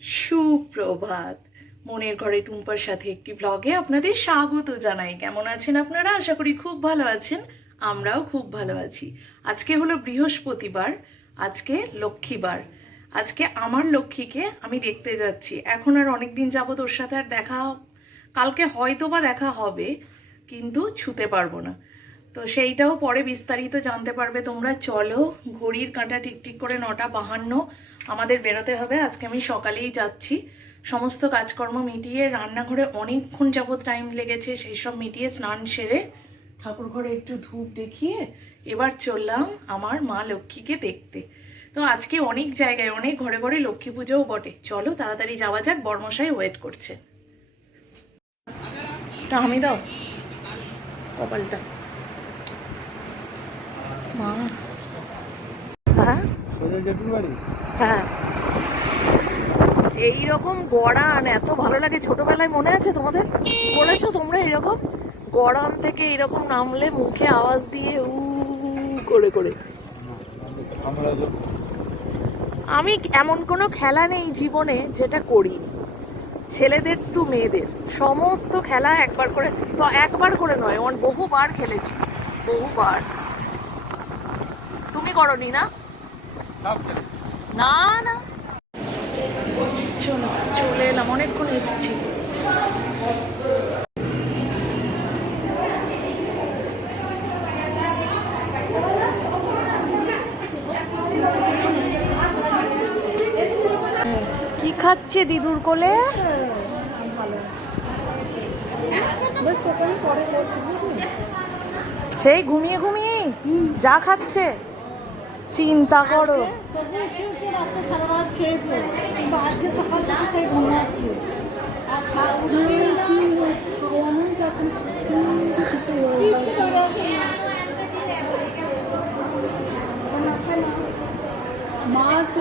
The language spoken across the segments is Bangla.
সুপ্রভাত। মনের ঘরে টুম্পার সাথে একটি ব্লগে আপনাদের স্বাগত জানাই। কেমন আছেন আপনারা? আশা করি খুব ভালো আছেন। আমরাও খুব ভালো আছি। আজকে হলো বৃহস্পতিবার, আজকে লক্ষ্মীবার। আজকে আমার লক্ষ্মীকে আমি দেখতে যাচ্ছি। এখন আর অনেক দিন যাবত ওর সাথে আর দেখা কালকে হয়তো বা দেখা হবে, কিন্তু ছুতে পারব না। তো সেইটাও পরে বিস্তারিত জানতে পারবে তোমরা। চলো, ঘড়ির কাঁটা টিকটিক করে নটা বাহান্ন। আমাদের বেরোতে হবে। আজকে আমি সকালেই যাচ্ছি। সমস্ত কাজকর্ম মিটিয়ে রান্নাঘরে অনেকক্ষণ যাবত টাইম লেগেছে সেই সব মিটিয়ে স্নান সেরে ঠাকুর ঘরে একটু ধূপ দেখিয়ে এবার চললাম আমার মা লক্ষ্মীকে দেখতে। তো আজকে অনেক জায়গায়, অনেক ঘরে ঘরে লক্ষ্মী পুজোও বটে। চলো তাড়াতাড়ি যাওয়া যাক, বর্মশাই ওয়েট করছে। আমি দাও। কপালটা। মা। হ্যাঁ? হ্যাঁ। এইরকম গড়ান এত ভালো লাগে। ছোটবেলায় মনে আছে তোমাদের? করেছ তোমরা এরকম গড়ান থেকে এরকম নামলে মুখে আওয়াজ দিয়ে উ করে করে। আমি এমন কোনো খেলা নেই জীবনে যেটা করি। ছেলেদের টু মেয়েদের। সমস্ত খেলা একবার করে তো একবার করে নয় অন বহুবার খেলেছি। বহুবার। তুমি করনি না। না না। চলো এলাম, অনেকক্ষণ এসেছি। কি খাচ্ছে দিদুর কোলে? সেই ঘুমিয়ে ঘুমিয়ে, যা খাচ্ছে। চিন্তা করো। রাত্রে সারা রাত খেয়েছে কিন্তু আজকে সকাল থেকে সেই ঘুমাচ্ছে। আর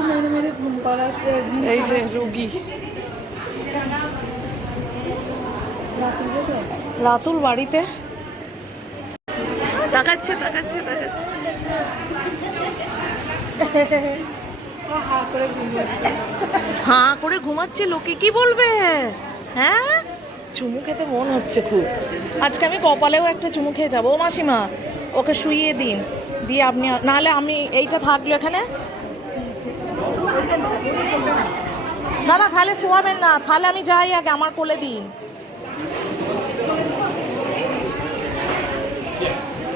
মেরে মেরে ঘুম পাড়াতে এই যে রুগী। রাতুল বাড়িতে? তাকাচ্ছে তাকাচ্ছে তাকাচ্ছে। হা করে ঘুমাচ্ছে লোকে, কি বলবে? হ্যাঁ? চুমু খেতে মন হচ্ছে খুব। আজকে আমি কপালেও একটা চুমু খেয়ে যাব। ও মাসিমা, ওকে শুইয়ে দিন। দিয়ে আপনি নাহলে আমি এইটা থাকল এখানে। না না তাহলে শোয়াবেন না। তাহলে আমি যাই আগে আমার কোলে দিন।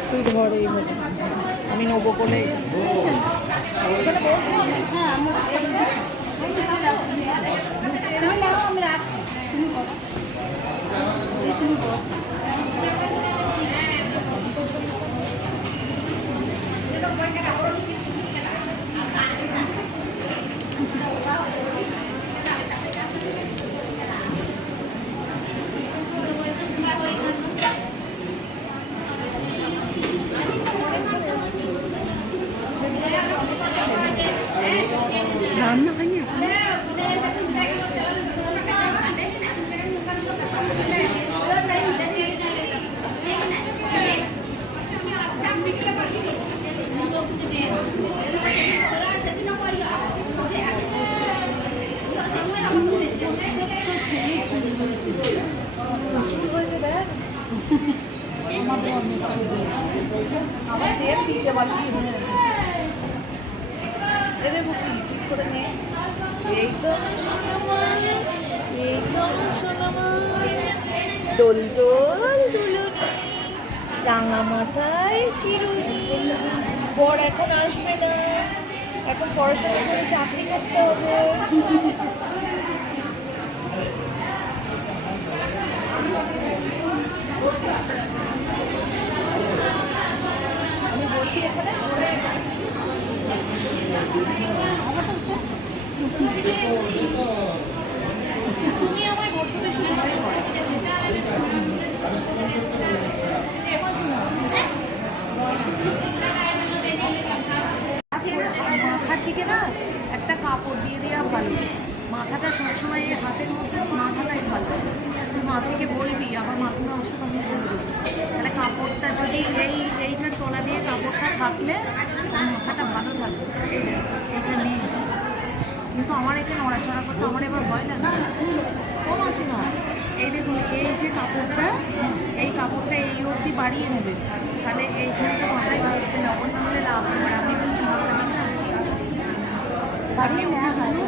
তুই ধর। আমি নেব হ্যাঁ বলো। তুমি বলো। রান্না হয়নি এখন? আমার বর মেকআপ দিয়েছে। আমার দেব দিতে পারি এ ঠিক করে নে এই তো এই তো দোল দোল দুলুনি, রাঙা মাথায় চিরুনি। বর এখন আসবে না। এখন পড়াশোনা করে চাকরি করতে হবে আমি বসি এখানে তুমি আমায় বড্ড বেশি ভয় করো। এবার শোনো। মাথার দিকে না একটা কাপড় দিয়ে দেওয়া ভালো। মাথাটা সবসময় এই হাতের মধ্যে, মাথাটাই ভালো। তুই মাসিকে বলবি আবার মাসিমা অসুখ, আমি বলব তাহলে কাপড়টা যদি এই এইটার তলা দিয়ে কাপড়টা থাকলে মাথাটা ভালো থাকবে। এটা নেই কিন্তু আমার এখানে নড়াচড়া করতে আমার এবার ভয় দেখুন, এই যে কাপড়টা, এই কাপড়টা এই অবধি বাড়িয়ে নেবে। তাহলে এইখানটা মাথায় ধরতে লবণ হলে লাভ এবার আপনি একটু না বাড়িয়ে নেওয়া না।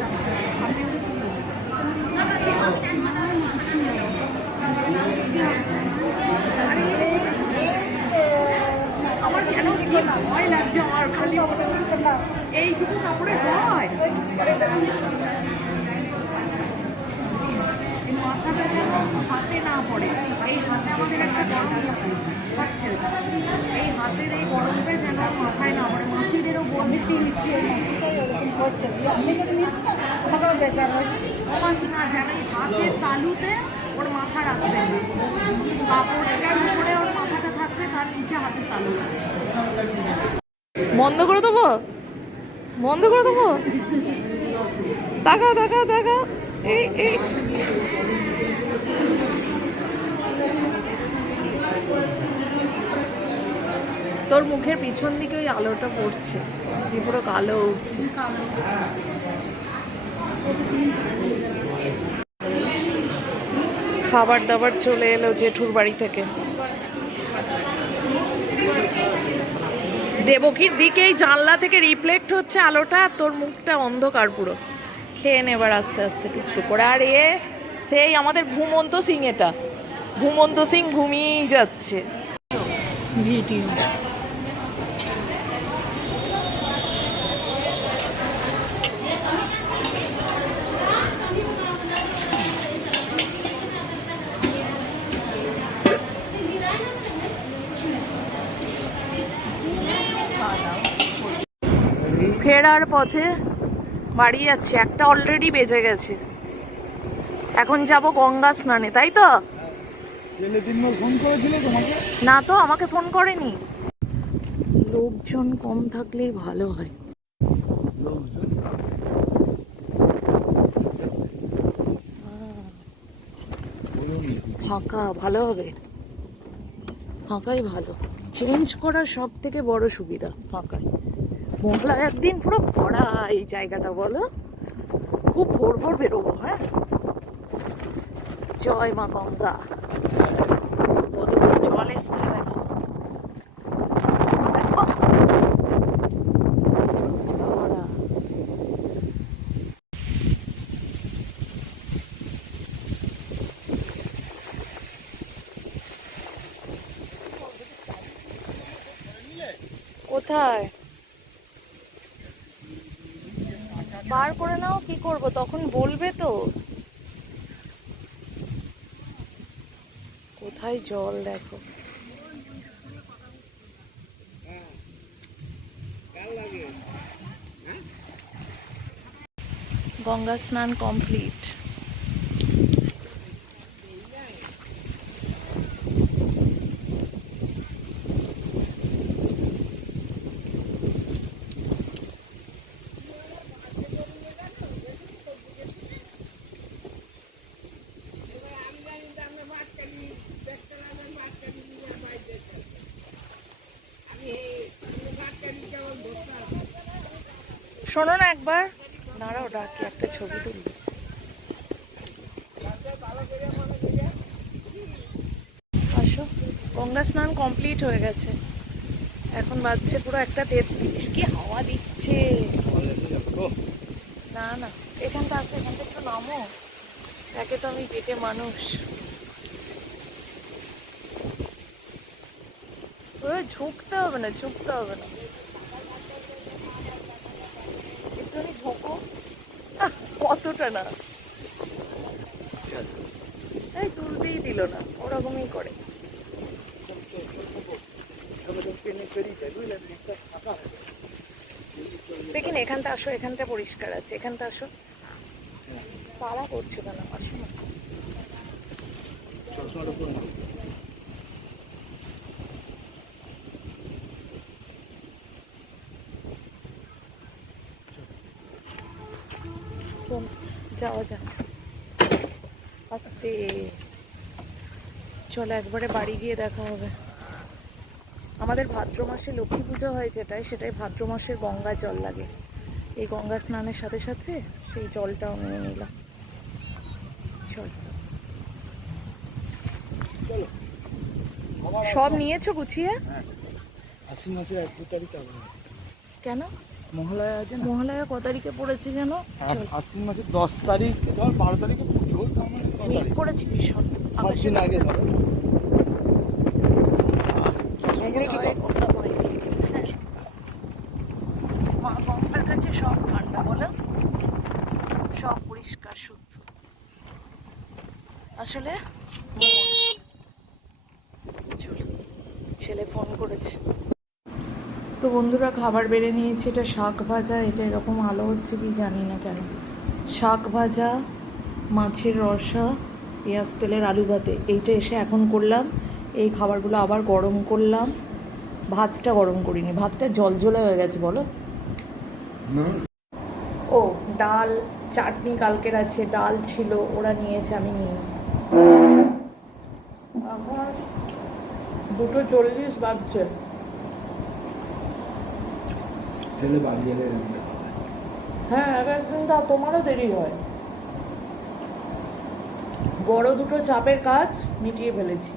আমার কেন কি ভয় লাগছে আমার, খালি এইটুকু কাপড়ে হয়। মাথাটা যেন হাতে না পড়ে। এই হাতে আমাদের একটা গরম এই হাতের এই গরমটা যেন মাথায় না পড়ে। নিচ্ছি মাসিটাই ওরকম করছে আমি যদি নিচ্ছি না আমাকেও বেচার হচ্ছে। মাসি না হাতের তালুতে ওর মাথা রাখবেন কাপড়টার উপরে ওর মাথাটা থাকবে তার নিচে হাতের তালু বন্ধ করে দেবো? বন্ধ করে দেবো? তাকাও তাকাও তাকাও। এই এই। তোর মুখের পিছন দিকে ওই আলোটা পড়ছে। দিয়ে পুরো কালো উঠছে। খাবার দাবার চলে এলো জেঠুর বাড়ি থেকে। দেবকীর দিকেই জানলা থেকে রিফ্লেক্ট হচ্ছে আলোটা, তোর মুখটা অন্ধকার পুরো। খেয়ে নেবার আস্তে আস্তে টুকটুক করে। আর এ সেই আমাদের ঘুমন্ত সিং এটা। ঘুমন্ত সিং ঘুমিয়েই যাচ্ছে। ভিডিও। ফেরার পথে বাড়ি যাচ্ছি। একটা অলরেডি বেজে গেছে। এখন যাব গঙ্গা স্নানে তাই তো? না তো আমাকে ফোন করেনি। লোকজন কম থাকলেই ভালো হয়। ফাঁকা ভালো হবে? ফাঁকাই ভালো। চেঞ্জ করার সব থেকে বড় সুবিধা ফাঁকায় মোগলা একদিন পুরো ভরা এই জায়গাটা বলো। খুব ভোর ভোর বেরোবো হ্যাঁ? জয় মা গঙ্গা। জল এসছে। কোথায়? বার করে নাও কি করব? তখন বলবে তো। কোথায় জল দেখো? গঙ্গা স্নান কমপ্লিট। শোনো না একবার। দাঁড়াও, ডাকি একটা ছবি তুলি। আসো। গঙ্গা স্নান কমপ্লিট হয়ে গেছে। এখন বাজছে পুরো একটা তেত্রিশ। কি হাওয়া দিচ্ছে। না না, এখানটা আসো এখানটা একটু নামো। একে তো আমি পেটে মানুষ। ঝুঁকতে হবে না, ঝুঁকতে হবে না। কতটা না? এই তুলতেই দিল না ওরকমই করে। দেখিন এখানটা আসো এখানটা পরিষ্কার আছে এখানটা আসো। তারা করছে কেন? আসো যাক। আস্তে। চলো একবারে বাড়ি গিয়ে দেখা হবে। আমাদের ভাদ্র মাসে লক্ষ্মী পুজো হয় যেটাই সেটাই ভাদ্র মাসের গঙ্গা জল লাগে। এই গঙ্গা স্নানের সাথে সাথে সেই জলটাও নিয়ে নিলাম। চল। সব নিয়েছো গুছিয়ে? হ্যাঁ। আশ্বিন মাসের এক দু তারিখ কেন? মহালয়া আছে না? মহালয়া ক তারিখে পড়েছে যেন আশ্বিন মাসের দশ তারিখ ধর বারো তারিখে পুজো তার মানে করেছি ভীষণ। সাত দিন আগে ধরো শাসন করেছ তো জয় কন্যা বইটি। হ্যাঁ। মা গঙ্গার কাছে সব ঠান্ডা বলো সব পরিষ্কার শুদ্ধ আসলে চলো, ছেলে ফোন করেছে তো বন্ধুরা খাবার বেড়ে নিয়েছে এটা শাক ভাজা এটা এরকম আলো হচ্ছে কি জানি না কেন। শাক ভাজা মাছের রসা পেঁয়াজ তেলের আলু ভাতে এইটা এসে এখন করলাম। এই খাবারগুলো আবার গরম করলাম। ভাতটা গরম করিনি ভাতটা জল জলে হয়ে গেছে বলো। ও ডাল চাটনি কালকের আছে ডাল ছিল ওরা নিয়েছে আমি নিয়ে আমার দুটো চল্লিশ বাজছে। ছেলে বাড়ি এলে রান্না হয়। এক একদিন তা তোমারও দেরি হয় বড় দুটো চাপের কাজ মিটিয়ে ফেলেছি